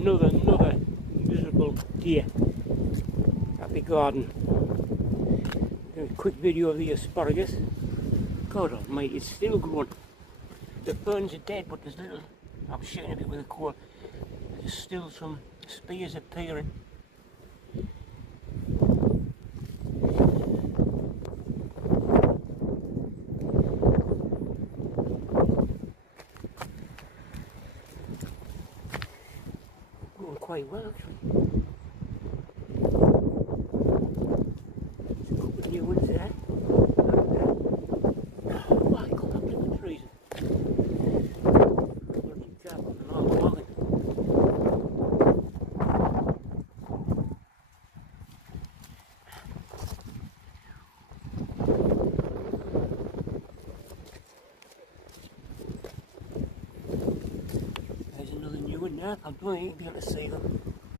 another miserable day at the garden. A quick video of the asparagus. God almighty, it's still growing. The ferns are dead, but there's little, I'm shooting a bit with a coal, there's still some spears appearing. Going quite well actually. There's a couple of new ones there. Oh, I got up in the trees. Bloody cap and all the logging. There's another new one there. I don't think you'll be able to see them.